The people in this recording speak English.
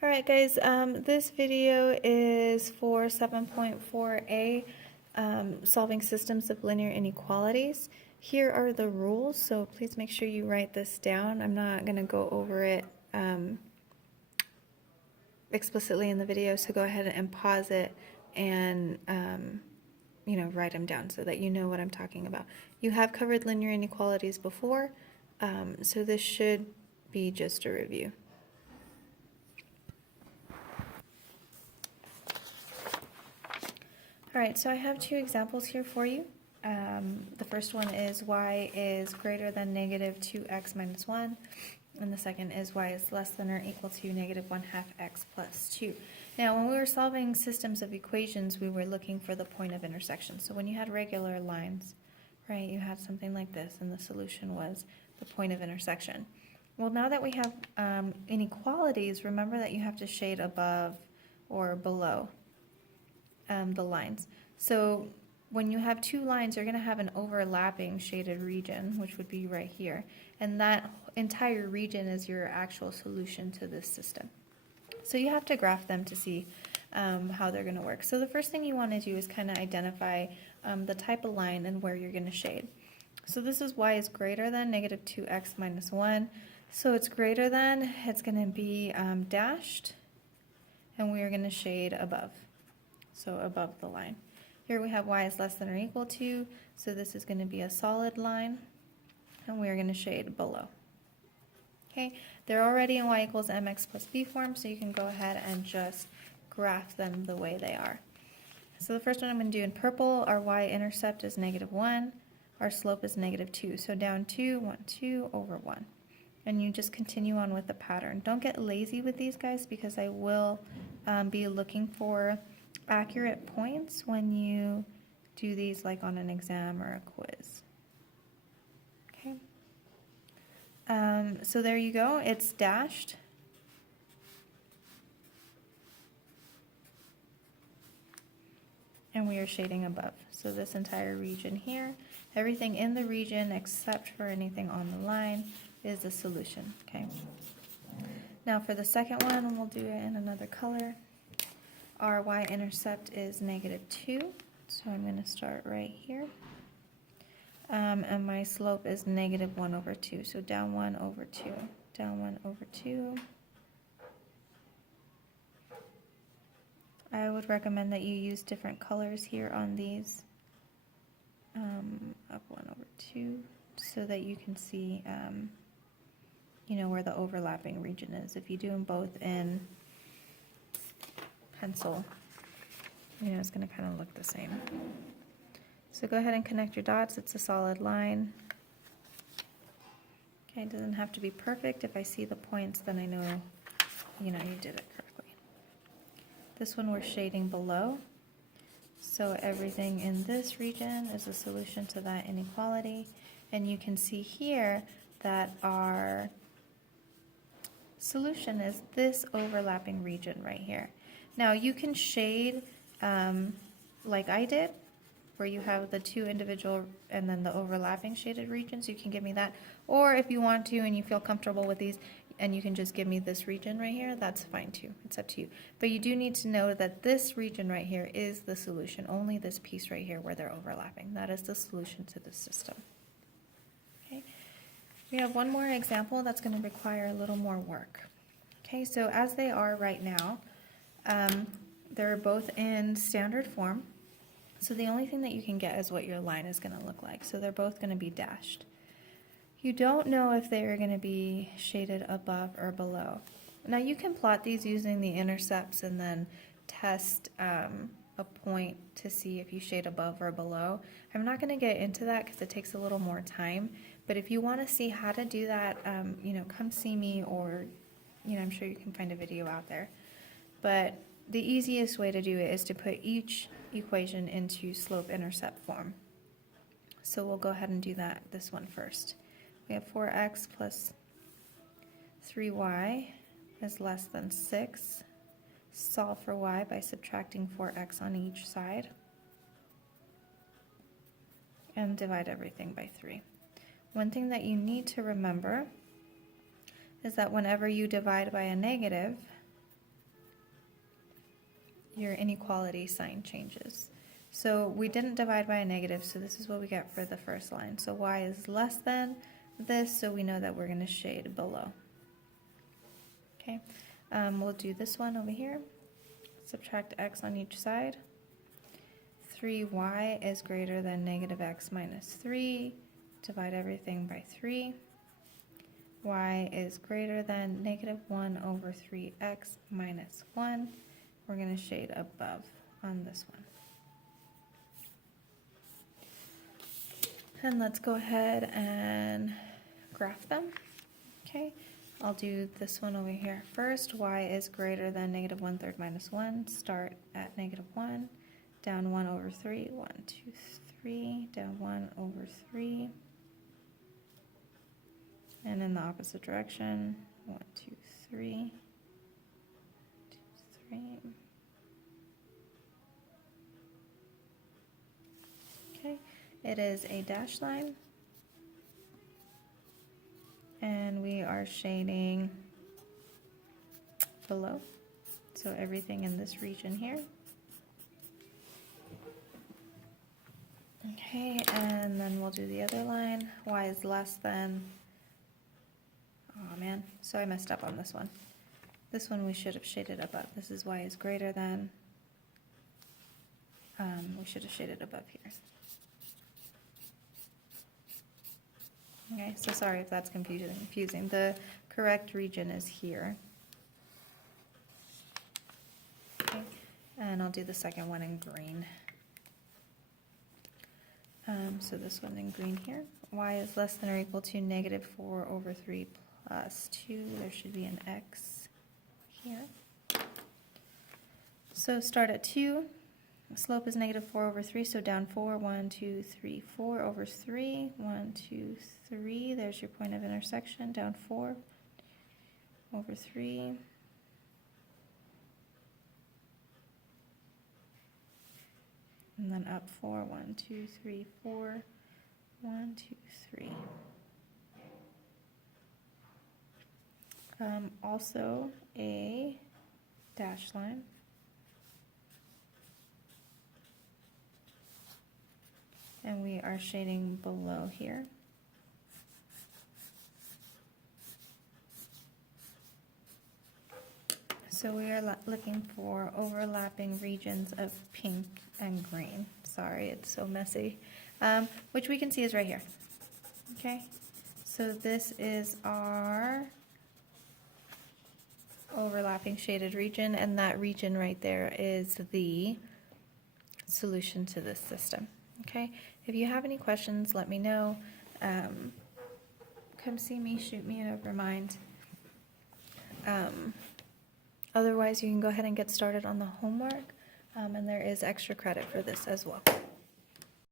Alright guys, this video is for 7.4a, solving systems of linear inequalities. Here are the rules, so please make sure you write this down. I'm not going to go over it explicitly in the video, so go ahead and pause it and write them down so that you know what I'm talking about. You have covered linear inequalities before, so this should be just a review. Alright, so I have two examples here for you. The first one is y is greater than negative 2x minus 1, and the second is y is less than or equal to negative 1/2 x plus 2. Now, when we were solving systems of equations, we were looking for the point of intersection. So when you had regular lines, right, you had something like this, and the solution was the point of intersection. Well, now that we have inequalities, remember that you have to shade above or below the lines. So when you have two lines, you're going to have an overlapping shaded region, which would be right here. And that entire region is your actual solution to this system. So you have to graph them to see how they're going to work. So the first thing you want to do is kind of identify the type of line and where you're going to shade. So this is y is greater than negative 2x minus 1. So it's greater than, it's going to be dashed, and we are going to shade above. So above the line. Here we have y is less than or equal to, so this is going to be a solid line, and we are going to shade below. Okay, they're already in y equals mx plus b form, so you can go ahead and just graph them the way they are. So the first one I'm going to do in purple, our y-intercept is negative 1, our slope is negative 2, so down 2, 1, 2, over 1. And you just continue on with the pattern. Don't get lazy with these guys, because I will be looking for accurate points when you do these, like on an exam or a quiz. Okay. So there you go. It's dashed. And we are shading above. So this entire region here, everything in the region except for anything on the line is the solution. Okay. Now for the second one, we'll do it in another color. Our y-intercept is negative 2, so I'm going to start right here. And my slope is negative 1 over 2, so down 1 over 2, down 1 over 2. I would recommend that you use different colors here on these. Up 1 over 2, so that you can see, where the overlapping region is. If you do them both in pencil, it's going to kind of look the same. So go ahead and connect your dots. It's a solid line. Okay, it doesn't have to be perfect. If I see the points, then I know, you did it correctly. This one we're shading below. So everything in this region is a solution to that inequality. And you can see here that our solution is this overlapping region right here. Now you can shade like I did, where you have the two individual and then the overlapping shaded regions. You can give me that. Or if you want to and you feel comfortable with these and you can just give me this region right here, that's fine too. It's up to you. But you do need to know that this region right here is the solution. Only this piece right here where they're overlapping. That is the solution to this system. Okay. We have one more example that's going to require a little more work. Okay, so as they are right now, they're both in standard form. So the only thing that you can get is what your line is going to look like. So they're both going to be dashed. You don't know if they are going to be shaded above or below. Now you can plot these using the intercepts and then test a point to see if you shade above or below. I'm not going to get into that because it takes a little more time. But if you want to see how to do that, come see me, or I'm sure you can find a video out there. But the easiest way to do it is to put each equation into slope-intercept form. So we'll go ahead and do this one first. We have 4x plus 3y is less than 6. Solve for y by subtracting 4x on each side. And divide everything by 3. One thing that you need to remember is that whenever you divide by a negative, your inequality sign changes. So we didn't divide by a negative, so this is what we get for the first line. So y is less than this, so we know that we're going to shade below. Okay, we'll do this one over here. Subtract x on each side. 3y is greater than negative x minus 3. Divide everything by 3. Y is greater than negative 1 over 3x minus 1. We're going to shade above on this one. And let's go ahead and graph them. Okay, I'll do this one over here first. Y is greater than negative 1/3 minus 1. Start at negative 1. Down 1 over 3. 1, 2, 3. Down 1 over 3. And in the opposite direction. 1, 2, 3. 2, 3. Okay, it is a dashed line. And we are shading below. So everything in this region here. Okay, and then we'll do the other line. Y is less than, oh man, so I messed up on this one. This one we should have shaded above. This is y is greater than, we should have shaded above here. Okay, so sorry if that's confusing. The correct region is here. Okay, and I'll do the second one in green. So this one in green here. Y is less than or equal to negative 4 over 3 plus 2. There should be an x here. So start at 2. Slope is negative 4 over 3, so down 4. 1, 2, 3, 4 over 3. 1, 2, 3. There's your point of intersection. Down 4 over 3. And then up 4. 1, 2, 3, 4. 1, 2, 3. Also a dashed line. And we are shading below here. So we are looking for overlapping regions of pink and green. Sorry, it's so messy. Which we can see is right here. Okay, so this is our overlapping shaded region, and that region right there is the solution to this system. Okay, if you have any questions, let me know. Come see me, shoot me an overmind. Otherwise, you can go ahead and get started on the homework, and there is extra credit for this as well.